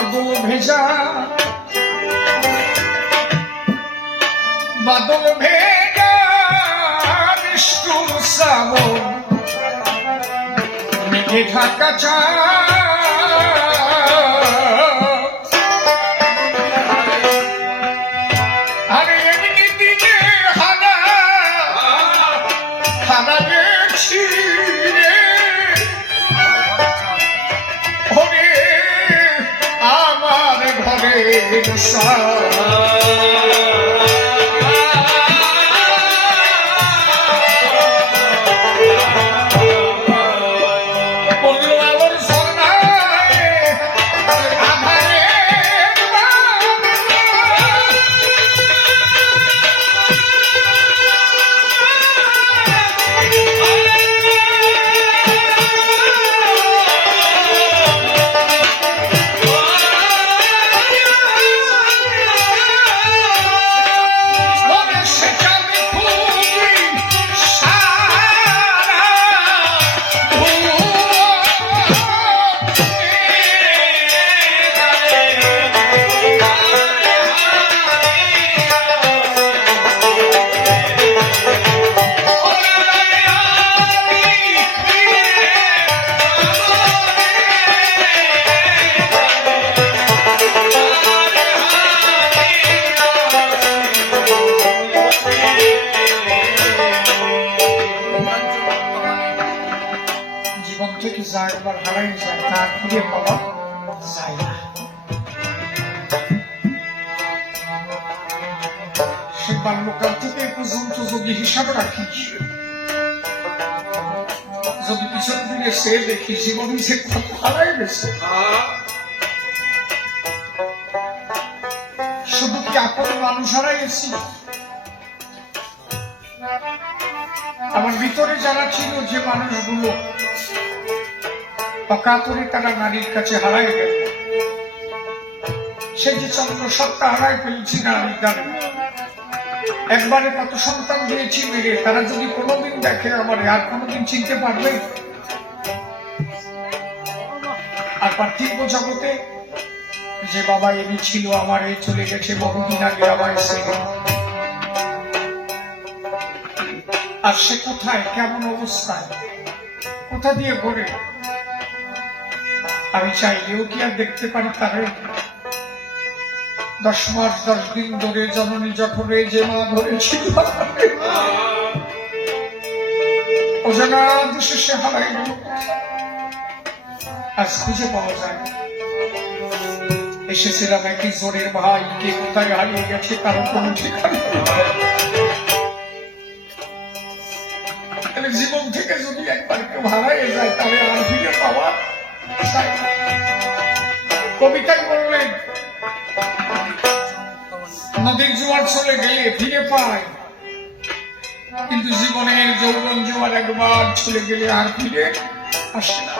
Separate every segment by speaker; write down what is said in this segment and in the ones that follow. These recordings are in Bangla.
Speaker 1: বাদল ভেজা। বাদল ভেজা বিষ্ণু শ্রাবণ। মেঘে ঢাকা চা ঘরের বন্ধু যদি পিছন দিকে সে দেখি জীবনে সে কত হারাই গেছে শুধু কি আপন মানুষ হারাই গেছি আমার ভিতরে যারা ছিল যে মানুষগুলো, অকাতরে তারা নারীর কাছে হারাই গেল। সে যে চন্দ্র সত্তা হারাই ফেলেছি না, আমি জানি একবারে কত সন্তান দিয়েছি মেরে, তারা যদি কোনোদিন দেখে আমার, আর কোনোদিন চিনতে পারবে? আর পার্থিব জগতে যে বাবা এমনি ছিল, আমার এই চলে গেছে বহুদিন আগে আমার ছেলে আর সে কোথায়? কেমন অবস্থায়? কোথা দিয়ে ঘোরে? আমি চাইলেও কি আর দেখতে পারি তারে? দশ মাস, দশ দিন ধরে জননী যখন এই যে মা ধরেছিল অজানা দেশে সে আজ খুঁজে পাওয়া যায় এসেছিলাম জোরের ভাই, কে কোথায় হারিয়ে গেছে কারও কোনো ঠিকানা জীবন থেকে যদি একবার কেউ হারাইয়ে যায়, তাহলে আর ফিরে পাওয়া কবিতায় বললেন নদীর জোয়ার চলে গেলে ফিরে পায়। কিন্তু জীবনের যৌবন জোয়ার একবার চলে গেলে আর ফিরে আসে না।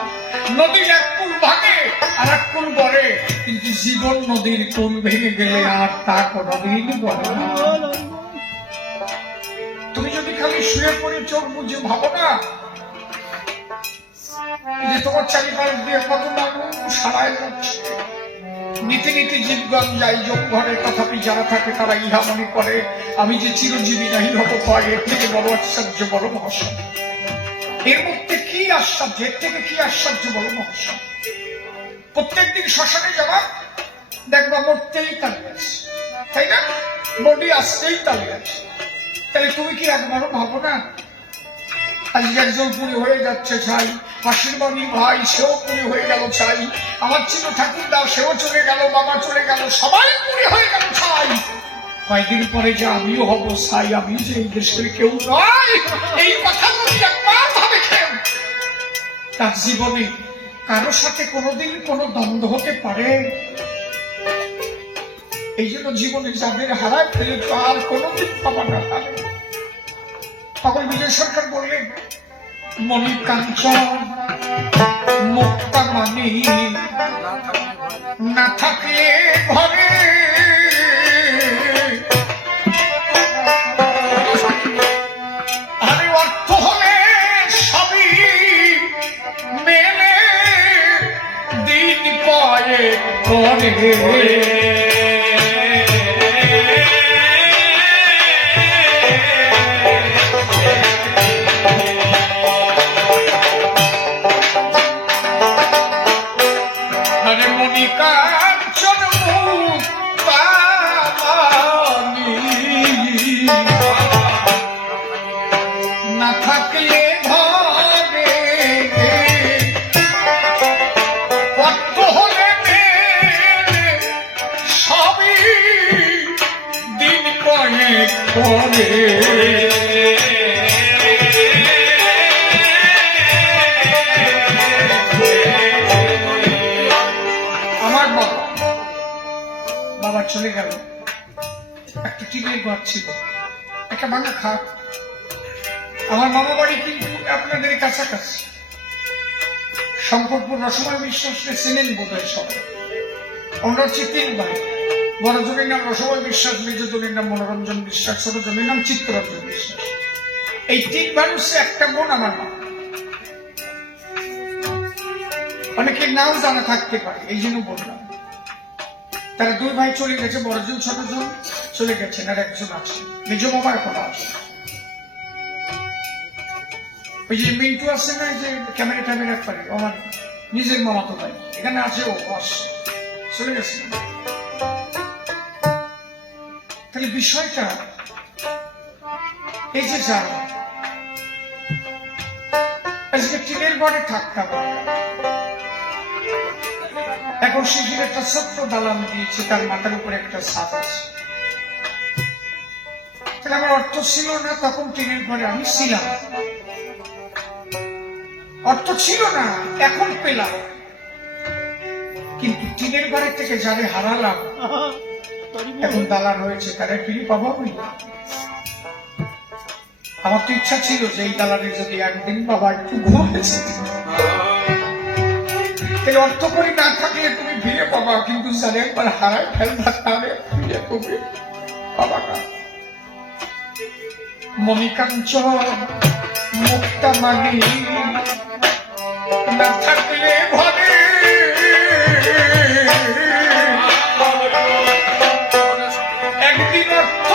Speaker 1: নদীর এক কুল ভাঙে আর এক কুল গড়ে, কিন্তু জীবন নদীর কুল ভেঙে গেলে আর তা কোনোদিন গড়ে না। তুমি যদি খালি শুয়ে পড়ে চোখ বুঝে ভাবো না যে তোমার চারিপাশ দিয়ে কত মানুষ হারায় যাচ্ছে। নীতি নীতি জীবগণ যাই যোগ ঘরে তথাপি যারা থাকে তারা ইহা মনে করে, আমি যে চিরজীবী নাহি হব ভয়, এর থেকে বড় আশ্চর্য, বড় মহাশয়। এর মধ্যে কি আশ্চর্য, এর থেকে কি আশ্চর্য, বড় মহাশয়? প্রত্যেকদিন শ্মশানে যাবা দেখবা মরতেই তালে আছে তাই না? বডি আসতেই তালে আছে তাহলে তুমি কি একবারও ভাবো না আজকে একজন পুরী হয়ে যাচ্ছে ছাই। ভাই, সেও পুরী হয়ে গেল ছাই। আমার ছিল ঠাকুরদা, সেও চলে গেল, বাবা চলে গেল, সবাই পুরী হয়ে গেল ছাই। কয়েকদিন পরে যে আমিও হব ছাই আমি যে এই দেশের কেউ নয়, এই একবার ভাবে কেউ তার জীবনে কারোর সাথে কোনোদিন কোনো দ্বন্দ্ব হতে পারে। এই জন্য জীবনে যাদের হারায় ফেলে তো আর কোনোদিন পাবা না তাহলে তখন বিজয় সরকার বললেন মনি কাঞ্চন মুক্তা মানি না থাকে ঘরে করে বাবা চলে গেল। একটা টিনের ঘর ছিল, একটা ভাঙা খাট। আমার মামা বাড়ি কিন্তু আপনাদের কাছাকাছি। শঙ্করপুর রসময় বিশ্বাসকে চেনেন বোধ হয় সবাই। আমরা হচ্ছে তিন ভাই। বড় জনের নাম রসময় বিশ্বাস, মেজ জনের নাম মনোরঞ্জন বিশ্বাস, ছোট জনের নাম চিত্তরঞ্জন বিশ্বাস। এই তিন মানুষে একটা মন আমার মা। অনেকের নাম জানা থাকতে পারে, এই জন্য বললাম। তারা দুই ভাই চলে গেছে, বড়জন, ছোটজন চলে গেছেন আর একজন আছে। নিজ মামা এখন আছে। ওই যে মিন্টু আছে না যে ক্যামেরা ট্যামেরা আমার নিজের ভাই। এখানে আছে ও, বস। চলে গেছে। তাহলে বিষয়টা এই যে যা আজকে টিনের থাকতাম এখন সেখানে একটা ছোট্ট দালান দিয়েছে, তার মাথার উপরে একটা ছাদ আছে। আমার অর্থ ছিল না, তখন টিনের ঘরে আমি ছিলাম। অর্থ ছিল না, এখন পেলাম। কিন্তু টিনের ঘরে থেকে যারে হারালাম, এখন দালান হয়েছে, তারা ফিরে পাবো আমি। আমার তো ইচ্ছা ছিল যে এই দালানে যদি একদিন বাবা একটু ঘুমেছে এই অর্থ করি না থাকলে তুমি ফিরে পাবা, কিন্তু যারা একবার হারায় ফেলবা তাহলে ফিরে পাবে পাবা না মুক্তা মানি না থাকলে ঘরে। একদিন অর্থ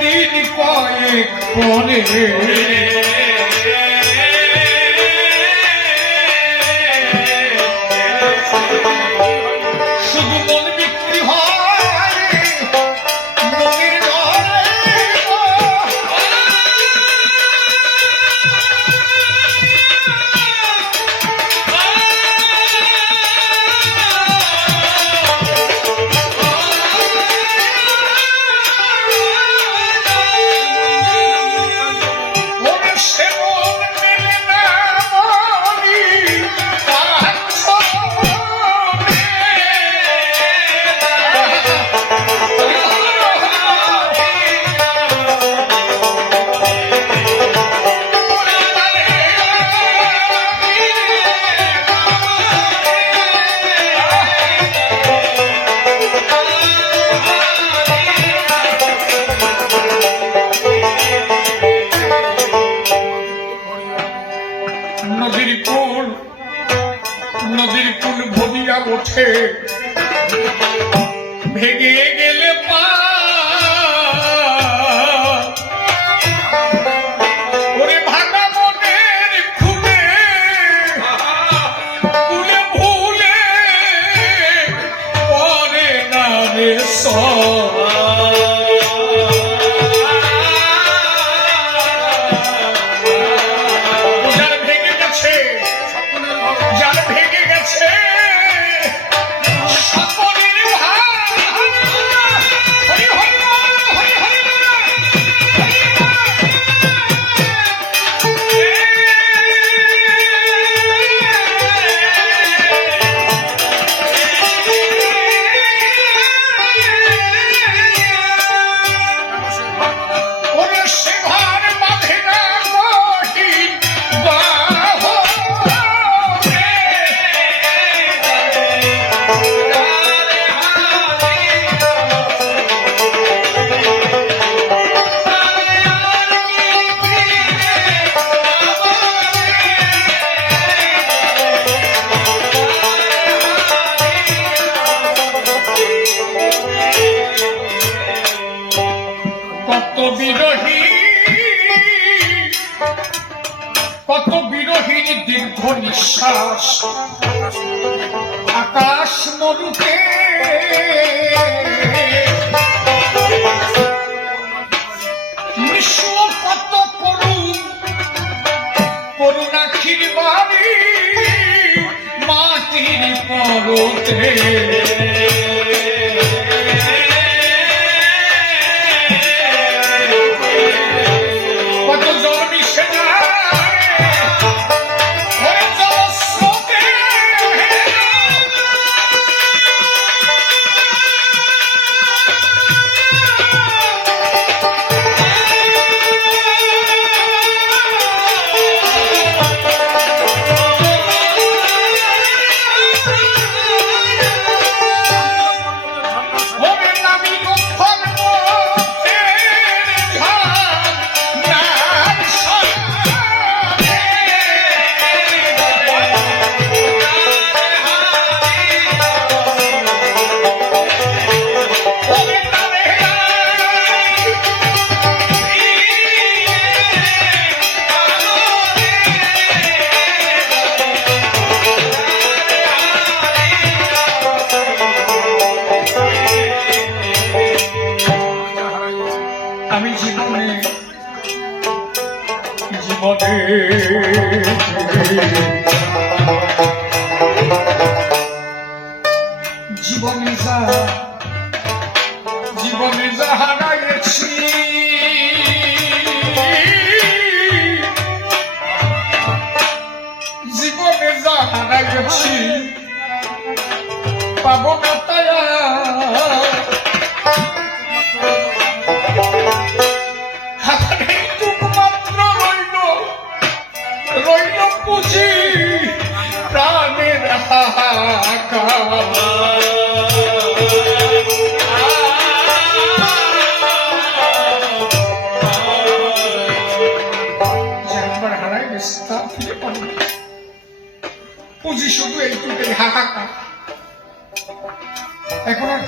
Speaker 1: দিন কয়েক পরে কত বিরহীন দীর্ঘ নিঃশ্বাস আকাশ মরুকে বিশ্ব কত করুণ করুণাক্ষীর বাড়ি মাটির পরতে।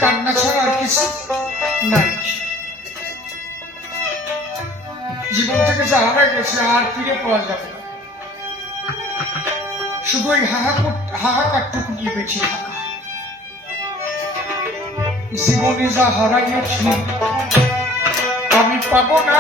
Speaker 1: কান্না ছাড়া আর কিছু নাই। জীবন থেকে যা হারা গেছে, আর ফিরে পাওয়া যাবে না। শুধু ওই হাহাকার টুকু নিয়ে বেঁচে জীবনে যা হারাইয়েছি, আমি পাবো না।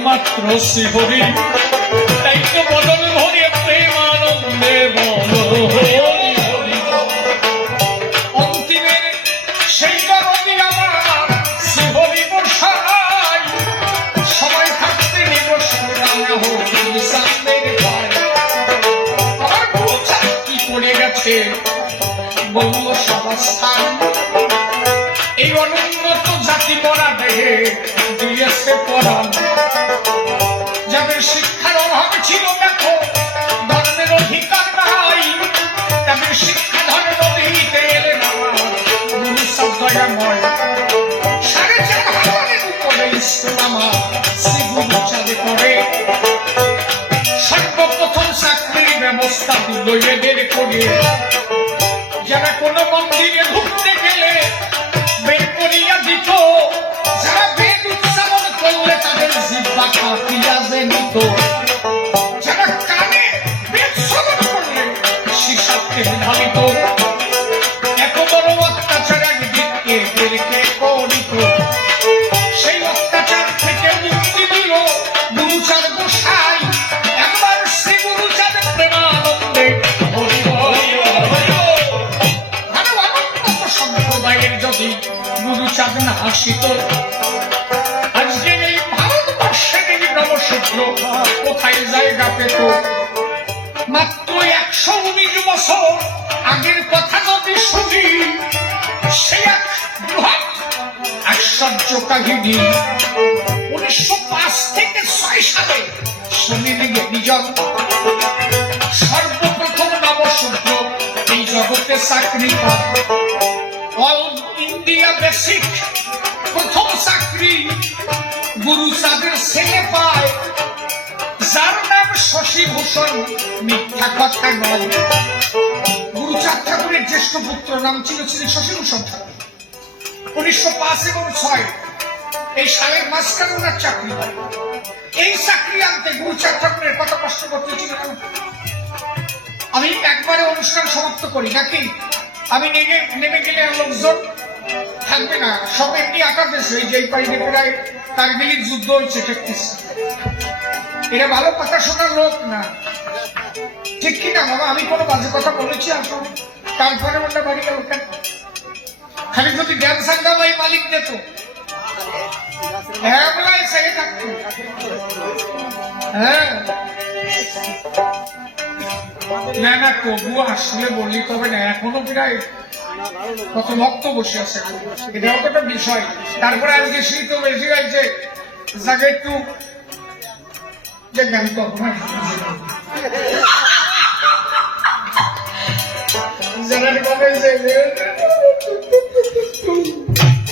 Speaker 1: একমাত্র শিহরি তাই করে গেছে এদের করে যারা কোনো মন্দিরে ঢুকতে গেলে বের করিয়া দিত, যারা বেদ উচ্চারণ করলে তাদের জিব্বা কাটিয়া যে যারা কানে বেদ শ্রবণ করলে শিশাকে আসিত আজকে এই ভারতবর্ষের এই নবশূদ্র কোথায় জায়গা পেত মাত্র একশো উনিশ বছর আগের কথা যদি শুনি, সে এক বৃহৎ আশ্চর্য কাহিনী। উনিশশো পাঁচ থেকে ছয় সালে শুনিনি নিজন সর্বপ্রথম নবশূদ্র এই জগতে চাকরি অল ইন্ডিয়া বেসিক প্রথম চাকরি গুরু চাঁদের ছেলে পায়। যার নাম শশীভূষণ মিথ্যা কথা নয়। গুরুচাঁদ ঠাকুরের জ্যেষ্ঠ পুত্র নাম ছিল শ্রী শশীভূষণ ঠাকুর। উনিশশো পাঁচ এবং ছয়, এই সালের মাঝখানে ওনার চাকরি হয়। এই চাকরি আনতে গুরুচাঁদ ঠাকুরের কত কষ্ট করতে ছিল আমি একবারে অনুষ্ঠান সমাপ্ত করি, নাকি? আমি নেমে নেমে গেলে লোকজন থাকবে না। সব এমনি আঁকা দেশে এই যে পাইলে প্রায় কার্গিলের যুদ্ধ হয়েছে ঠেকতেছে এরা ভালো কথা শোনার লোক না। ঠিক কি না, বাবা? আমি কোনো বাজে কথা বলেছি আসলে তারপরে ওটা বাড়ি গেল কেন? খালি যদি জ্ঞান সাঙ্গা ভাই মালিক দিত হ্যাঁ বলে সেরে থাকতো। হ্যাঁ। না না তবু আসলে বললি তবে না, এখনও প্রায় কত ভক্ত বসে আছে? এটা অতটা বিষয়। তারপরে আজকে শীতও বেশি হয়েছে যাকে একটু যে গান কখনো যারা কবে যে